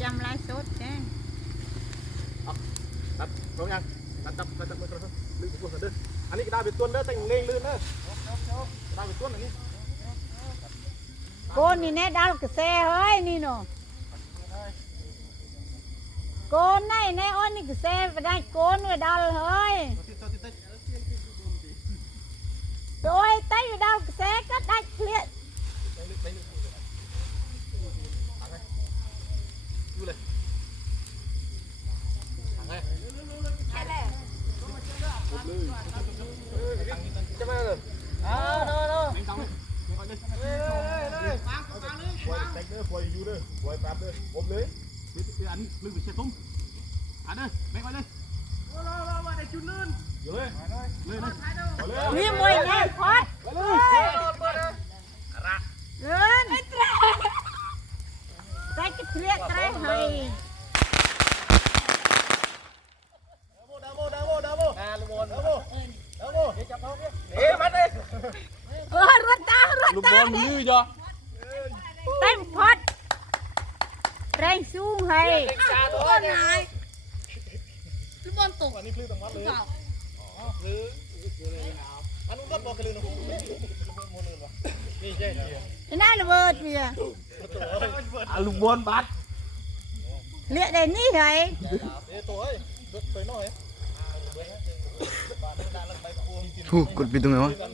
chăm lái sốt thế tập không nhanh tập tập tập tập tập tập lưng của nó đơn anh ấy cái đa biệt tuôn đó thành lên lưng nữa. Đa biệt tuôn này con này nè đào cái xe hơi nè nó con này nè ôi này cái xe và đang con người đau hơi. Tôi tay đào cái xe เลยเลยฟังฟังเลยปล่อยแตกเด้อปล่อยอยู่เด้อปล่อยแป๊บเด้อผมเลยอันนี้ลืมไปเช็ดตุ้มอันเด้อแบงไว้เลยอยู่เลยเลยเลยเลย นี่มวยแน่พอด เลย เดินได้กระเคลียร์ไตรให้ ดาโมดาโมดาโมอ่าลูกบอลดาโมดาโมเดี๋ยวจับเขาเนี่ยเอ๊ะมาเลย เออรถตารถ ลูก ตา บอลมือจ้ะ เต็มพอดแรงสูงให้จ้าตัวไหนลูกบอลตกอันนี้คลื่นตรงวัดเลยเปล่าหรืออันนู้นก็บอกกันเลยนะนี่ใช่ไอ้น่าระเบิดเพียอะลูกบอลบัดเรียกได้นี่ไงเดี๋ยวตัวเฮ้ยตัวน้อยถูกกดปิดตรงไหนวะกันเลย